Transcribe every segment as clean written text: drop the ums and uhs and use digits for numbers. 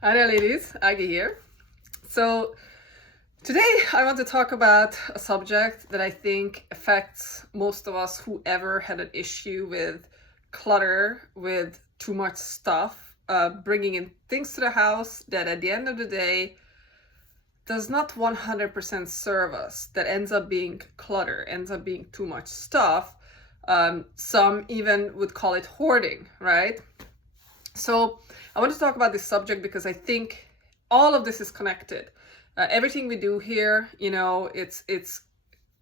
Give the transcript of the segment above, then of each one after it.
Hi there, ladies. Aggie here. So, today I want to talk about a subject that I think affects most of us who ever had an issue with clutter, with too much stuff, bringing in things to the house that at the end of the day does not 100% serve us, that ends up being clutter, ends up being too much stuff. Some even would call it hoarding, right? So I want to talk about this subject because I think all of this is connected. Everything we do here, it's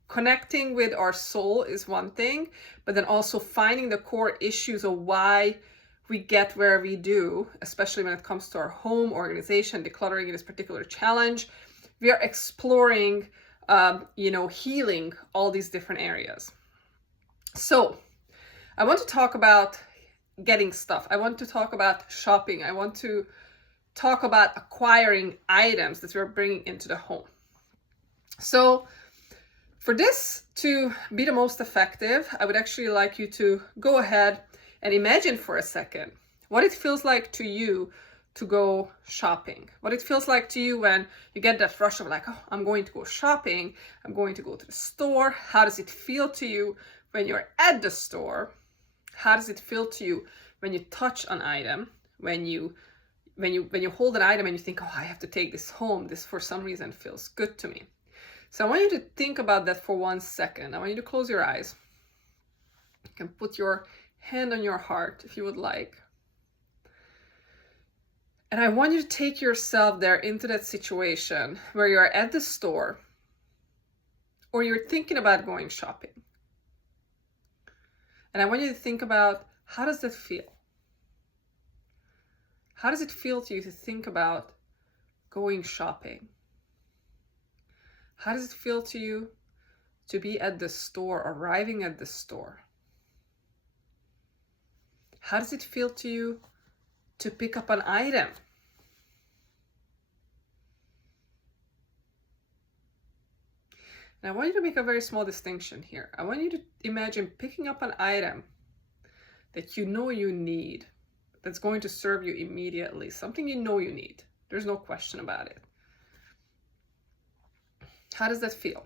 connecting with our soul is one thing, but then also finding the core issues of why we get where we do, especially when it comes to our home organization, decluttering this particular challenge. We are exploring, healing all these different areas. So I want to talk about getting stuff. I want to talk about shopping. I want to talk about acquiring items that we're bringing into the home. So for this to be the most effective, I would actually like you to go ahead and imagine for a second what it feels like to you to go shopping. What it feels like to you when you get that rush of like, oh, I'm going to go shopping. I'm going to go to the store. How does it feel to you when you're at the store? How does it feel to you when you touch an item, when you hold an item and you think, oh, I have to take this home. This for some reason feels good to me. So I want you to think about that for 1 second. I want you to close your eyes. You can put your hand on your heart if you would like. And I want you to take yourself there into that situation where you're at the store or you're thinking about going shopping. And I want you to think about, how does that feel? How does it feel to you to think about going shopping? How does it feel to you to be at the store, arriving at the store? How does it feel to you to pick up an item? And I want you to make a very small distinction here. I want you to imagine picking up an item that you know you need, that's going to serve you immediately, something you know you need. There's no question about it. How does that feel?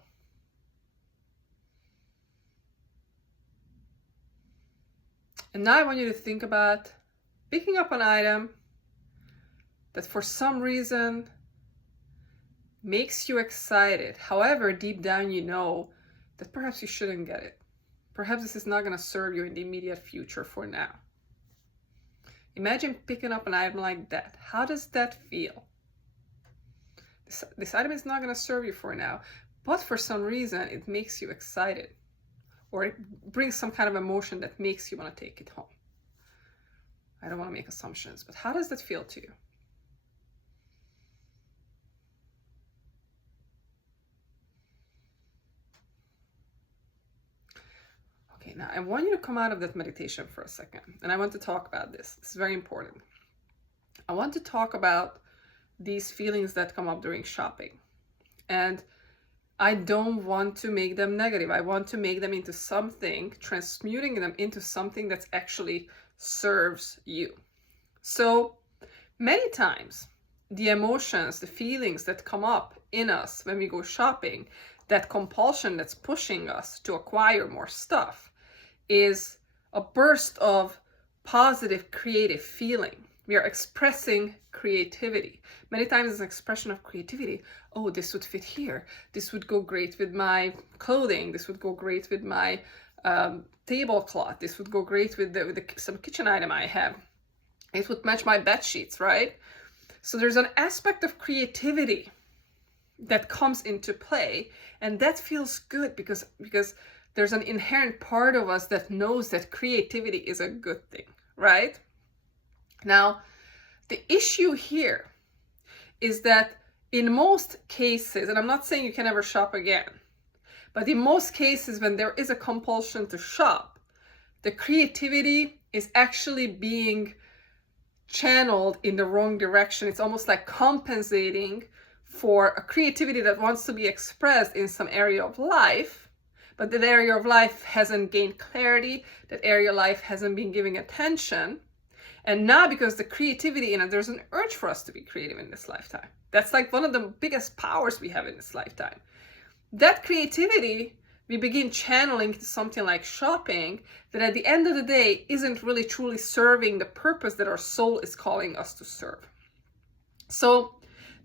And now I want you to think about picking up an item that for some reason makes you excited. However, deep down you know that perhaps you shouldn't get it. Perhaps this is not going to serve you in the immediate future for now. Imagine picking up an item like that. How does that feel? This item is not going to serve you for now, but for some reason it makes you excited, or it brings some kind of emotion that makes you want to take it home. I don't want to make assumptions, but how does that feel to you? Okay, now I want you to come out of that meditation for a second, and I want to talk about this. This is very important. I want to talk about these feelings that come up during shopping. And I don't want to make them negative. I want to make them into something, transmuting them into something that actually serves you. So many times, the emotions, the feelings that come up in us when we go shopping, that compulsion that's pushing us to acquire more stuff, is a burst of positive, creative feeling. We are expressing creativity. Many times it's an expression of creativity. Oh, this would fit here. This would go great with my clothing. This would go great with my tablecloth. This would go great with some kitchen item I have. It would match my bed sheets, right? So there's an aspect of creativity that comes into play, and that feels good because there's an inherent part of us that knows that creativity is a good thing, right? Now, the issue here is that in most cases, and I'm not saying you can never shop again, but in most cases when there is a compulsion to shop, the creativity is actually being channeled in the wrong direction. It's almost like compensating for a creativity that wants to be expressed in some area of life, but that area of life hasn't gained clarity, that area of life hasn't been giving attention. And not because the creativity in it, there's an urge for us to be creative in this lifetime. That's like one of the biggest powers we have in this lifetime. That creativity, we begin channeling to something like shopping that at the end of the day isn't really truly serving the purpose that our soul is calling us to serve. So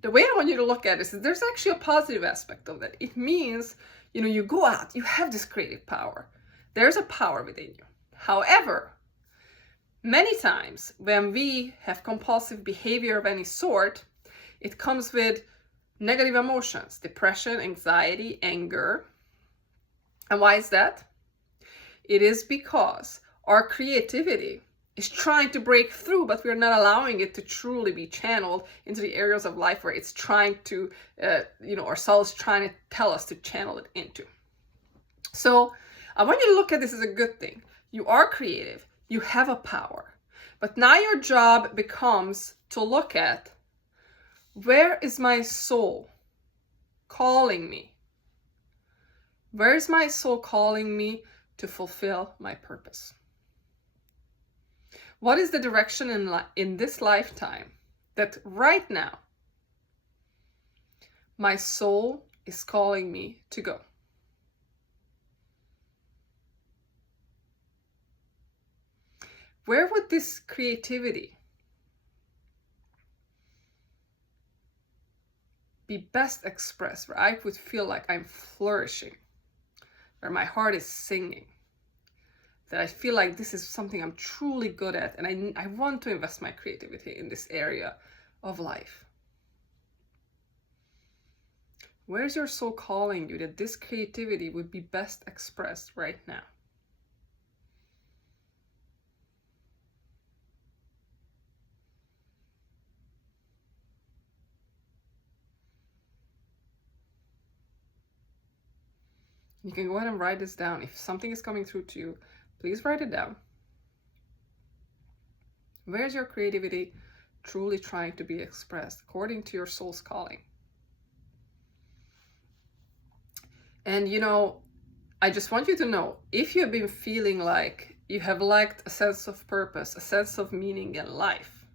the way I want you to look at this is there's actually a positive aspect of that. It means, you go out, you have this creative power. There's a power within you. However, many times when we have compulsive behavior of any sort, it comes with negative emotions, depression, anxiety, anger. And why is that? It is because our creativity is trying to break through, but we're not allowing it to truly be channeled into the areas of life where it's trying to, our soul is trying to tell us to channel it into. So I want you to look at this as a good thing. You are creative, you have a power, but now your job becomes to look at, where is my soul calling me? Where is my soul calling me to fulfill my purpose? What is the direction in this lifetime that right now my soul is calling me to go? Where would this creativity be best expressed, where I would feel like I'm flourishing, where my heart is singing, that I feel like this is something I'm truly good at, and I want to invest my creativity in this area of life? Where's your soul calling you that this creativity would be best expressed right now? You can go ahead and write this down. If something is coming through to you, please write it down. Where's your creativity truly trying to be expressed according to your soul's calling? And I just want you to know, if you've been feeling like you have lacked a sense of purpose, a sense of meaning in life,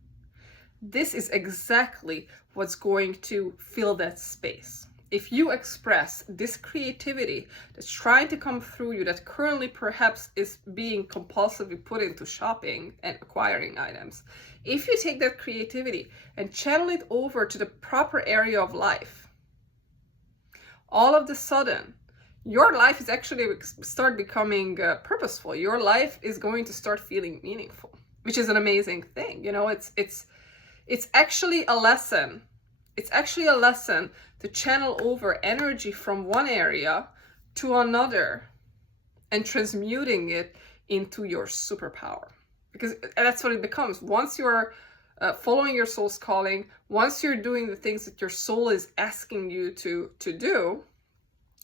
this is exactly what's going to fill that space. If you express this creativity that's trying to come through you, that currently perhaps is being compulsively put into shopping and acquiring items, if you take that creativity and channel it over to the proper area of life, all of a sudden, your life is actually start becoming purposeful. Your life is going to start feeling meaningful, which is an amazing thing. It's actually a lesson. It's actually a lesson to channel over energy from one area to another and transmuting it into your superpower. Because that's what it becomes. Once you're following your soul's calling, once you're doing the things that your soul is asking you to do,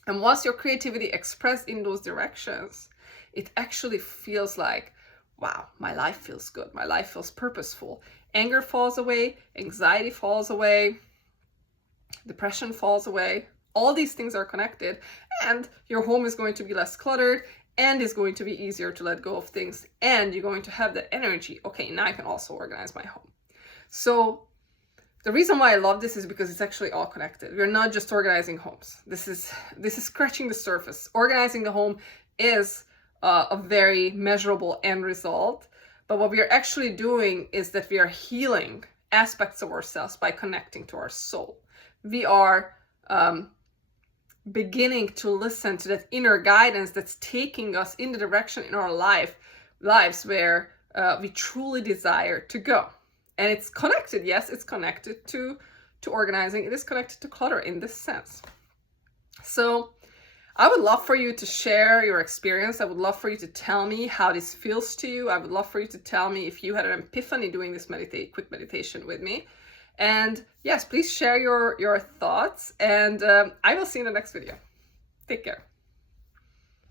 and once your creativity expressed in those directions, it actually feels like, wow, my life feels good. My life feels purposeful. Anger falls away, anxiety falls away, depression falls away. All these things are connected, and your home is going to be less cluttered, and is going to be easier to let go of things, and you're going to have that energy. Okay, now I can also organize my home. So the reason why I love this is because it's actually all connected. We're not just organizing homes. This is scratching the surface. Organizing the home is a very measurable end result, but what we are actually doing is that we are healing aspects of ourselves by connecting to our soul. We are beginning to listen to that inner guidance that's taking us in the direction in our lives where we truly desire to go. And it's connected. Yes, it's connected to organizing. It is connected to clutter in this sense. So I would love for you to share your experience. I would love for you to tell me how this feels to you. I would love for you to tell me if you had an epiphany doing this quick meditation with me. And yes, please share your thoughts, and I will see you in the next video. Take care.